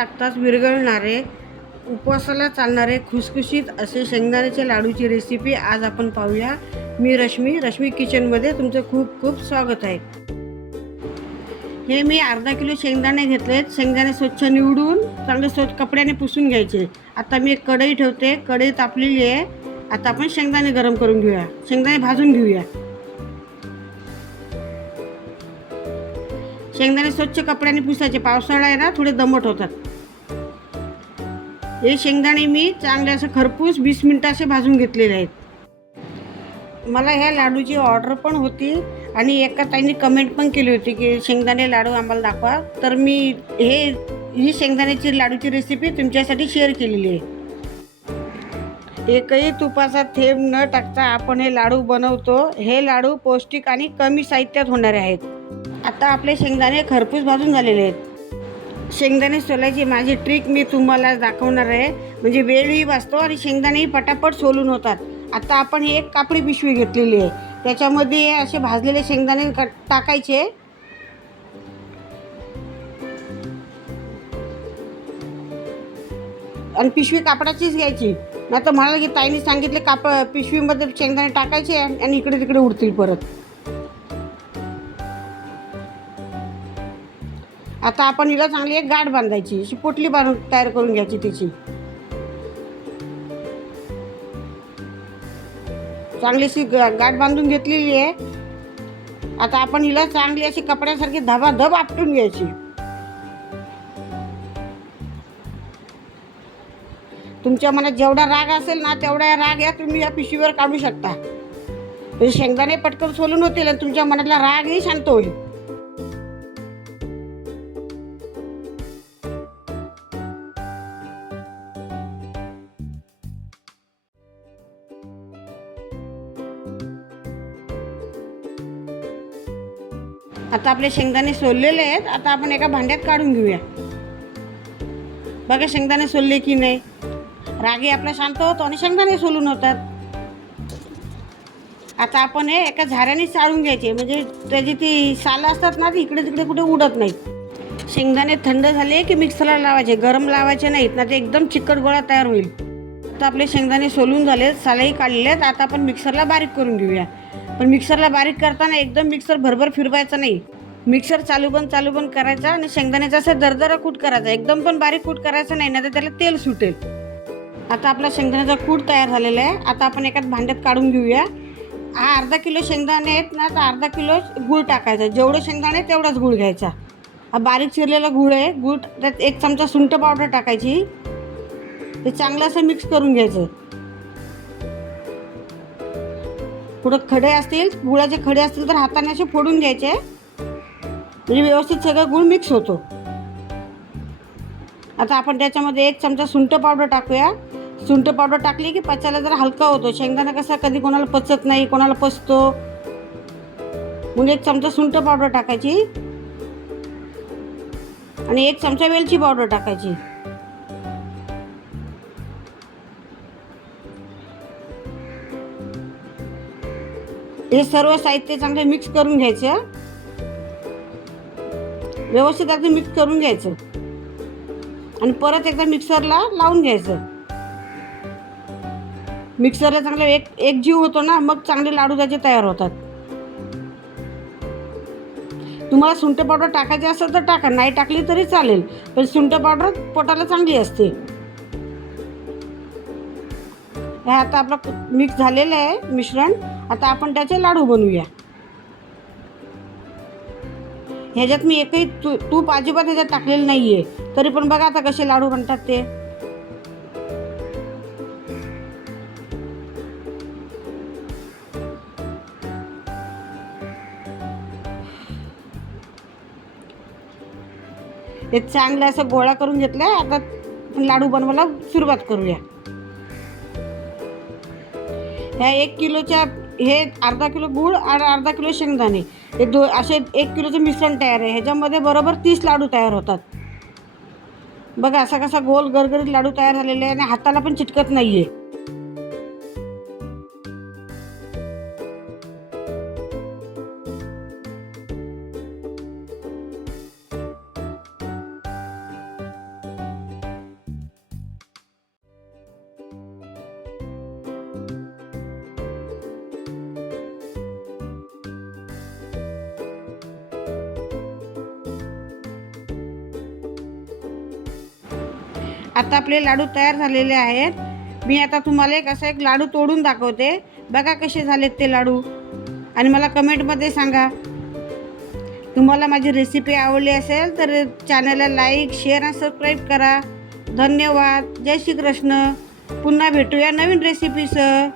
टाकताच विरघळणारे उपवासाला चालणारे खुसखुशीत असे शेंगदाण्याच्या लाडूची रेसिपी आज आपण पाहूया. मी रश्मी रश्मी किचनमध्ये तुमचं खूप खूप स्वागत आहे. हे मी अर्धा किलो शेंगदाणे घेतलेत शेंगदाणे स्वच्छ निवडून चांगले स्वच्छ कपड्याने पुसून घ्यायचे. आता मी एक कढई ठेवते. कढई तापलेली आहे. आता आपण शेंगदाणे गरम करून घेऊया. शेंगदाणे भाजून घेऊया. शेंगदाणे स्वच्छ कपड्याने पुसायचे. पावसाळा आहे ना थोडे दमट होतात. हे शेंगदाणे मी चांगले असं खरपूस वीस मिनटं असे भाजून घेतलेले आहेत. मला ह्या लाडूची ऑर्डर पण होती आणि एका ताईने कमेंट पण केली होती की शेंगदाणे लाडू आम्हाला दाखवा. तर मी हे ही शेंगदाण्याची लाडूची रेसिपी तुमच्यासाठी शेअर केलेली आहे. एकही तुपाचा थेंब न टाकता आपण हे लाडू बनवतो. हे लाडू पौष्टिक आणि कमी साहित्यात होणारे आहेत. आता आपले शेंगदाणे खरपूस भाजून झालेले आहेत. शेंगदाणे सोलायची. माझी ट्रिक मी तुम्हाला दाखवणार आहे. म्हणजे वेळही वाचतो आणि शेंगदाणेही पटापट सोलून होतात. आता आपण ही एक कापडी पिशवी घेतलेली आहे. त्याच्यामध्ये असे भाजलेले शेंगदाणे क- टाकायचे. आणि पिशवी कापडाचीच घ्यायची. नाही तर मला की ताईने सांगितले काप पिशवीमध्ये शेंगदाणे टाकायचे आणि आणि इकडे तिकडे उडतील परत. आता आपण हिला चांगली एक गाठ बांधायची अशी पोटली बांधून तयार करून घ्यायची तिची. चांगलीशी गाठ बांधून घेतलेली आहे. आता आपण हिला चांगली अशी कपड्यासारखी धबाधब आपटून घ्यायची. तुमच्या मनात जेवढा राग असेल ना तेवढा राग या तुम्ही या पिशवीवर काढू शकता. म्हणजे शेंगदाणे पटकन सोलून होतील आणि तुमच्या मनातला रागही शांत होईल. आता आपले शेंगदाणे सोललेले आहेत. आता आपण एका भांड्यात काढून घेऊया. बघा शेंगदाणे सोलले की नाही. रागी आपला शांत होतो आणि शेंगदाणे सोलून होतात. आता आपण हे एका झाऱ्याने चाळून घ्यायचे. म्हणजे त्याची ती सालं असतात ना ती इकडे तिकडे कुठे उडत नाहीत. शेंगदाणे थंड झाले की मिक्सरला लावायचे. गरम लावायचे नाहीत. ना ते एकदम चिकट गोळा तयार होईल. आता आपले शेंगदाणे सोलून झाले सालही काढलेले आहेत. आता आपण मिक्सरला बारीक करून घेऊया. पण मिक्सरला बारीक करताना एकदम मिक्सर भरभर फिरवायचा नाही. मिक्सर चालू बंद चालू बंद करायचा आणि शेंगदाण्याचा असं दरदरा कूट करायचा. एकदम पण बारीक कूट करायचा नाही ना तर त्याला तेल सुटेल. आता आपला शेंगदाण्याचा कूट तयार झालेला आहे. आता आपण एकाच भांड्यात काढून घेऊया. हा अर्धा किलो शेंगदाणे आहेत ना तर अर्धा किलो गूळ टाकायचा. जेवढं शेंगदाणे तेवढाच गूळ घ्यायचा. हा बारीक चिरलेला गूळ आहे. गूळ त्यात एक चमचा सुंठ पावडर टाकायची. ते चांगलं असं मिक्स करून घ्यायचं. पुढं खडे असतील गुळाचे खडे असतील तर हाताने असे फोडून घ्यायचे. म्हणजे व्यवस्थित सगळं गुळ मिक्स होतो. आता आपण त्याच्यामध्ये एक चमचा सुंठ पावडर टाकूया. सुंठ पावडर टाकली की पचायला जरा हलका होतो. शेंगदाणा कसा कधी कोणाला पचत नाही कोणाला पचतो? म्हणून एक चमचा सुंठ पावडर टाकायची. आणि एक चमचा वेलची पावडर टाकायची. हे सर्व साहित्य चांगले मिक्स करून घ्यायचं व्यवस्थित अगदी मिक्स करून घ्यायचं. आणि परत एकदा मिक्सरला लावून घ्यायचं. मिक्सरला चांगलं एक एक जीव होतो ना मग चांगले लाडू त्याचे तयार होतात. तुम्हाला सुंठ पावडर टाकायची असेल तर टाका नाही टाकली तरी चालेल पण सुंठ पावडर पोटाला चांगली असते. हे आता आपलं मिक्स झालेलं आहे मिश्रण. आता आपण त्याचे लाडू बनवूया. ह्याच्यात मी एकही तू तूप अजिबात ह्याच्यात टाकलेलं नाही आहे तरी पण बघा आता कसे लाडू बनतात ते. ते चांगलं असं गोळा करून घेतलं आता लाडू बनवायला सुरुवात करूया. ह्या एक किलोच्या हे अर्धा किलो गूळ आणि अर्धा किलो शेंगदाणे. हे दो असे एक किलोचं मिश्रण तयार आहे. ह्याच्यामध्ये बरोबर तीस लाडू तयार होतात. बघा असा कसा गोल गरगरीत लाडू तयार झालेले आहे आणि हाताला पण चिटकत नाही आहे आता आपले लाडू तयार झालेले आहेत. मी आता तुम्हाला एक असा एक लाडू तोडून दाखवते. बघा कसे झालेत ते लाडू. आणि मला कमेंटमध्ये सांगा. तुम्हाला माझी रेसिपी आवडली असेल तर चॅनलला लाईक शेअर आणि सबस्क्राईब करा. धन्यवाद. जय श्री कृष्ण पुन्हा भेटूया नवीन रेसिपीसह